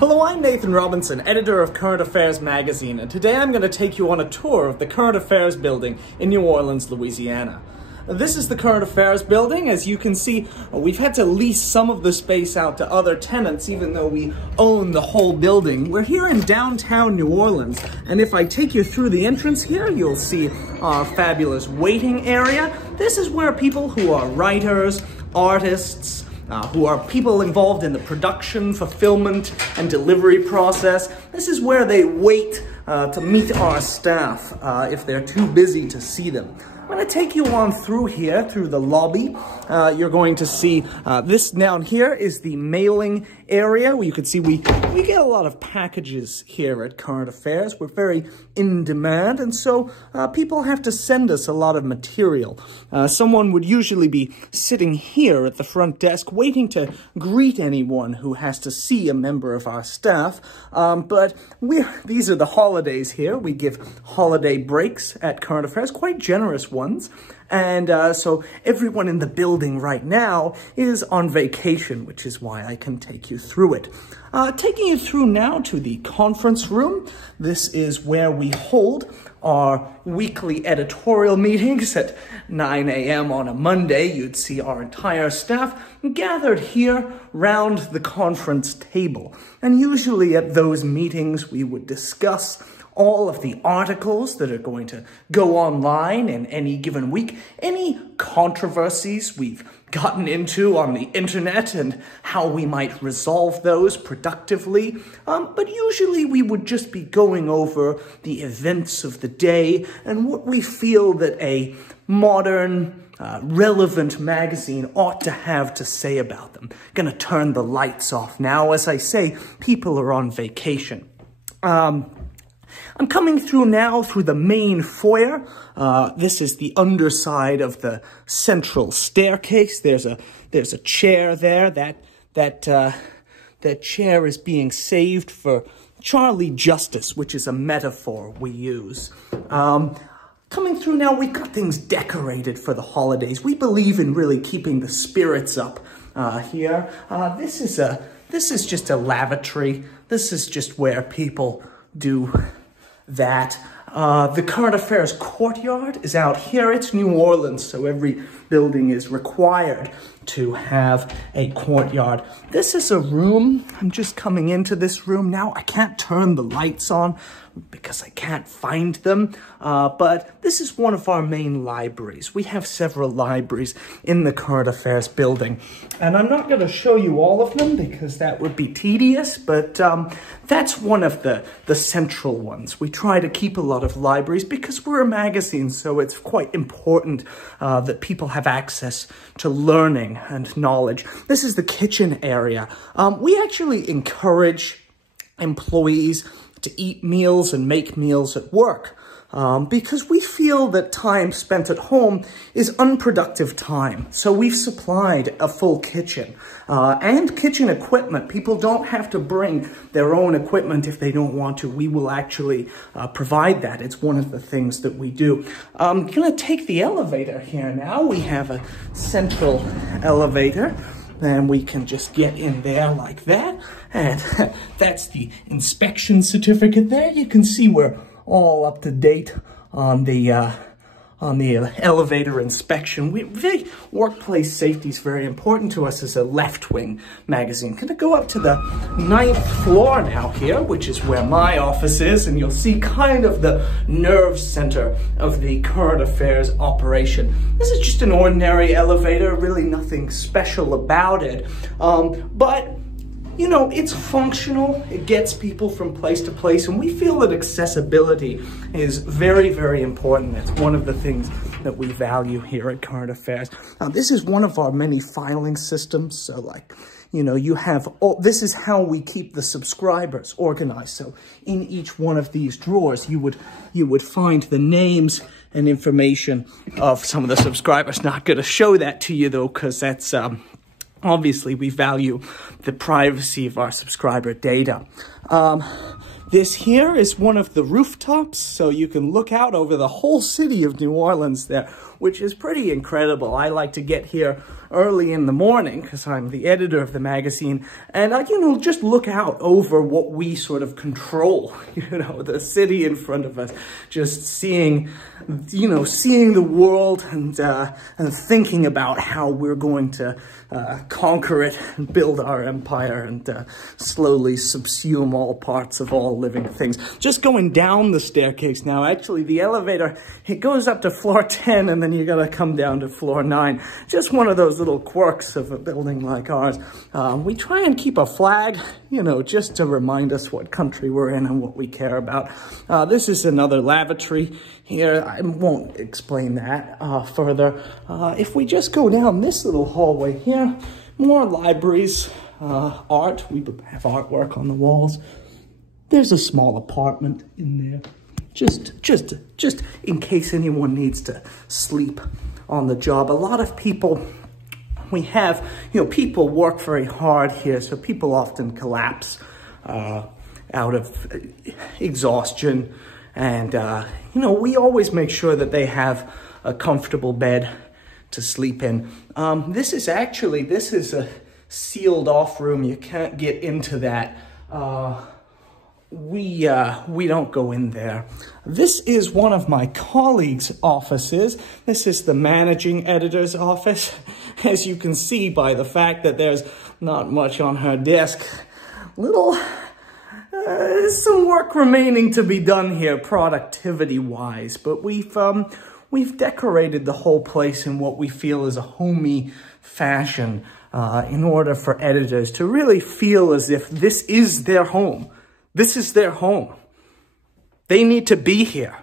Hello, I'm Nathan Robinson, editor of Current Affairs magazine, and today I'm going to take you on a tour of the Current Affairs building in New Orleans, Louisiana. This is the Current Affairs building. As you can see, we've had to lease some of the space out to other tenants, even though we own the whole building. We're here in downtown New Orleans, and if I take you through the entrance here, you'll see our fabulous waiting area. This is where people who are writers, artists, who are people involved in the production, fulfillment, and delivery process. This is where they wait to meet our staff if they're too busy to see them. I'm going to take you on through here, through the lobby. You're going to see this down here is the mailing area. You can see we get a lot of packages here at Current Affairs. We're very in demand, and so people have to send us a lot of material. Someone would usually be sitting here at the front desk waiting to greet anyone who has to see a member of our staff. But these are the holidays here. We give holiday breaks at Current Affairs, quite generous ones. And so everyone in the building right now is on vacation, which is why I can take you through it. Taking you through now to the conference room. This is where we hold our weekly editorial meetings at 9 a.m. on a Monday. You'd see our entire staff gathered here round the conference table. And usually at those meetings, we would discuss all of the articles that are going to go online in any given week, any controversies we've gotten into on the internet and how we might resolve those productively. But usually we would just be going over the events of the day and what we feel that a modern, relevant magazine ought to have to say about them. Gonna turn the lights off now. As I say, people are on vacation. I'm coming through now through the main foyer. This is the underside of the central staircase. There's a chair there. That chair is being saved for Charlie Justice, which is a metaphor we use. Coming through now, we've got things decorated for the holidays. We believe in really keeping the spirits up here. This is just a lavatory. This is just where people do that. The Current Affairs Courtyard is out here. It's New Orleans, so every building is required to have a courtyard. This is a room. I'm just coming into this room now. I can't turn the lights on because I can't find them, but this is one of our main libraries. We have several libraries in the Current Affairs building, and I'm not going to show you all of them because that would be tedious, but that's one of the central ones. We try to keep a lot of libraries because we're a magazine, so it's quite important that people have access to learning and knowledge. This is the kitchen area. We actually encourage employees to eat meals and make meals at work because we feel that time spent at home is unproductive time. So we've supplied a full kitchen and kitchen equipment. People don't have to bring their own equipment if they don't want to. We will actually provide that. It's one of the things that we do. I'm going to take the elevator here now. We have a central elevator. Then we can just get in there like that. And that's the inspection certificate there. You can see we're all up to date on the elevator inspection. Workplace safety is very important to us as a left-wing magazine. Gonna go up to the 9th floor now here, which is where my office is, and you'll see kind of the nerve center of the Current Affairs operation. This is just an ordinary elevator, really nothing special about it, but you know, it's functional, it gets people from place to place, and we feel that accessibility is very, very important. It's one of the things that we value here at Current Affairs. Now, this is one of our many filing systems, so like, you know, this is how we keep the subscribers organized. So in each one of these drawers, you would find the names and information of some of the subscribers. Not going to show that to you though, because that's, obviously, we value the privacy of our subscriber data. This here is one of the rooftops, so you can look out over the whole city of New Orleans there, which is pretty incredible. I like to get here early in the morning because I'm the editor of the magazine, and I can just look out over what we sort of control, the city in front of us, just seeing the world and thinking about how we're going to conquer it and build our empire and slowly subsume all parts of all living things. Just going down the staircase now, actually the elevator, it goes up to floor 10 and then you gotta come down to floor 9. Just one of those little quirks of a building like ours. We try and keep a flag, just to remind us what country we're in and what we care about. This is another lavatory here. I won't explain that further. If we just go down this little hallway here, more libraries, art. We have artwork on the walls. There's a small apartment in there, just in case anyone needs to sleep on the job. A lot of people, people work very hard here, so people often collapse out of exhaustion. And, we always make sure that they have a comfortable bed to sleep in. This is a sealed off room. You can't get into that. We don't go in there. This is one of my colleagues' offices. This is the managing editor's office. As you can see by the fact that there's not much on her desk, some work remaining to be done here productivity-wise, but we've decorated the whole place in what we feel is a homey fashion in order for editors to really feel as if this is their home. This is their home. They need to be here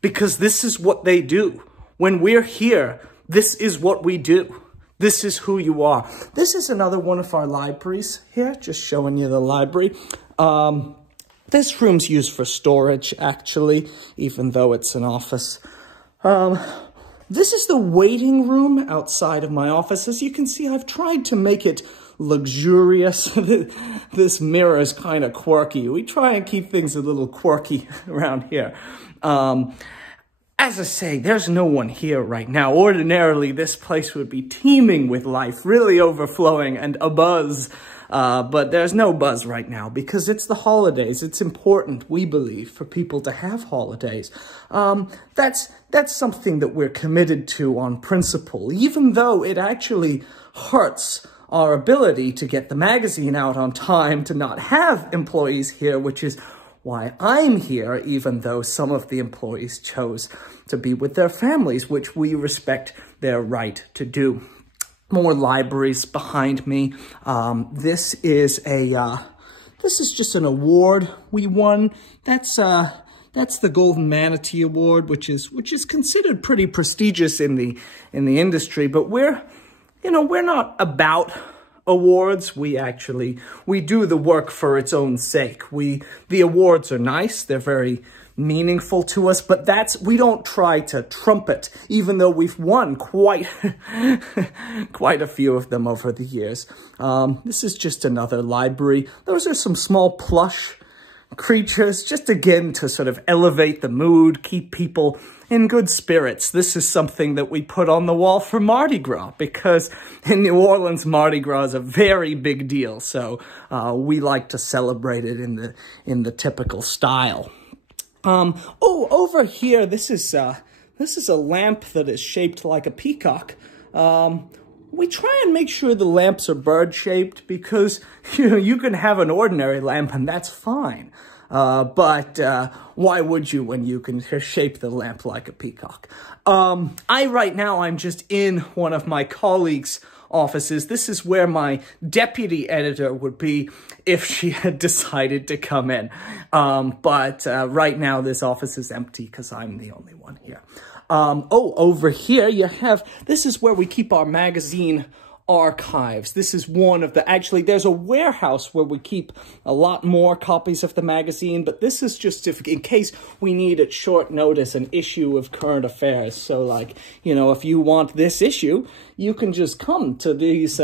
because this is what they do. When we're here, this is what we do. This is who you are. This is another one of our libraries here, just showing you the library. This room's used for storage, actually, even though it's an office. This is the waiting room outside of my office. As you can see, I've tried to make it luxurious. This mirror is kind of quirky. We try and keep things a little quirky around here. As I say, there's no one here right now. Ordinarily, this place would be teeming with life, really overflowing and abuzz. But there's no buzz right now because it's the holidays. It's important, we believe, for people to have holidays. That's something that we're committed to on principle, even though it actually hurts our ability to get the magazine out on time, to not have employees here, which is why I'm here, even though some of the employees chose to be with their families, which we respect their right to do. More libraries behind me. This is just an award we won. That's the Golden Manatee Award, which is considered pretty prestigious in the industry. But we're not about awards. We do the work for its own sake. The awards are nice. They're very meaningful to us, but we don't try to trumpet, even though we've won quite a few of them over the years. This is just another library. Those are some small plush creatures, just again to sort of elevate the mood, keep people in good spirits. This is something that we put on the wall for Mardi Gras, because in New Orleans, Mardi Gras is a very big deal, so we like to celebrate it in the typical style. Over here, this is a lamp that is shaped like a peacock. We try and make sure the lamps are bird-shaped because, you can have an ordinary lamp and that's fine. But why would you when you can shape the lamp like a peacock? Right now, I'm just in one of my colleagues' offices. This is where my deputy editor would be if she had decided to come in. But right now this office is empty because I'm the only one here. Over here this is where we keep our magazine archives. This is one of actually there's a warehouse where we keep a lot more copies of the magazine, but this is just in case we need at short notice an issue of current affairs. So if you want this issue, you can just come to these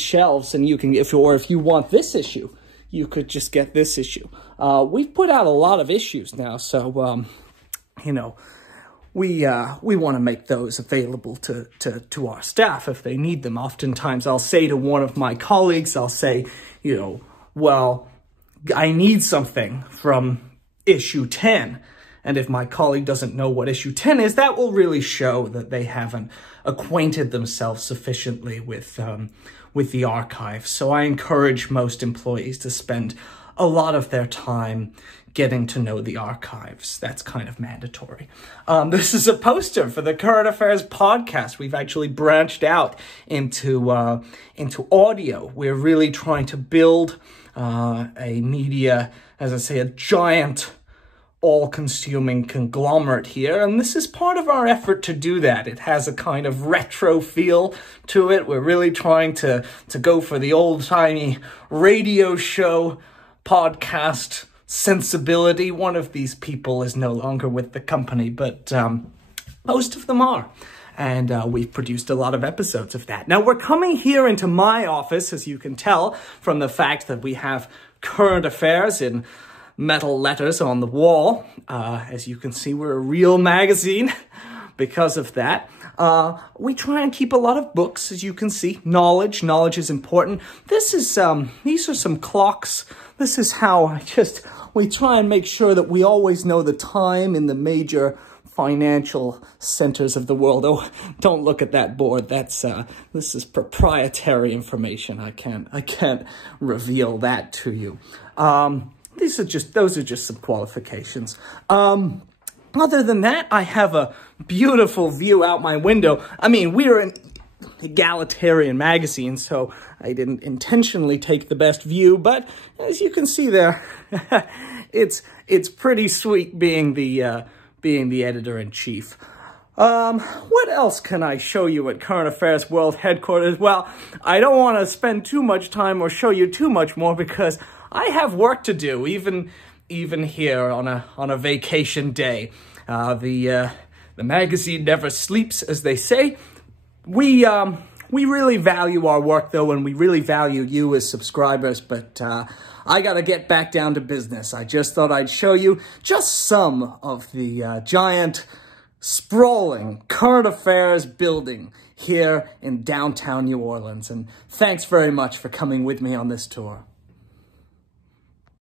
shelves and you can, if you want this issue, you could just get this issue. We've put out a lot of issues now, so, you know, we want to make those available to our staff if they need them. Oftentimes I'll say to one of my colleagues, I'll say, you know, well, I need something from issue 10. And if my colleague doesn't know what issue 10 is, that will really show that they haven't acquainted themselves sufficiently with the archive. So I encourage most employees to spend a lot of their time getting to know the archives. That's kind of mandatory. This is a poster for the Current Affairs podcast. We've actually branched out into audio. We're really trying to build a media, as I say, a giant, all-consuming conglomerate here, and this is part of our effort to do that. It has a kind of retro feel to it. We're really trying to go for the old-timey radio show podcast sensibility. One of these people is no longer with the company, but most of them are. And we've produced a lot of episodes of that. Now, we're coming here into my office, as you can tell from the fact that we have Current Affairs in metal letters on the wall. As you can see, we're a real magazine because of that. We try and keep a lot of books, as you can see. Knowledge is important. This is, these are some clocks. This is how we try and make sure that we always know the time in the major financial centers of the world. Oh, don't look at that board. That's, this is proprietary information. I can't reveal that to you. Those are just some qualifications. Other than that, I have a beautiful view out my window. I mean, we're an egalitarian magazine, so I didn't intentionally take the best view, but as you can see there, it's pretty sweet being the editor-in-chief. What else can I show you at Current Affairs World Headquarters? Well, I don't want to spend too much time or show you too much more because I have work to do, even here on a vacation day. The magazine never sleeps, as they say. We really value our work, though, and we really value you as subscribers, but I gotta get back down to business. I just thought I'd show you just some of the giant, sprawling Current Affairs building here in downtown New Orleans, and thanks very much for coming with me on this tour.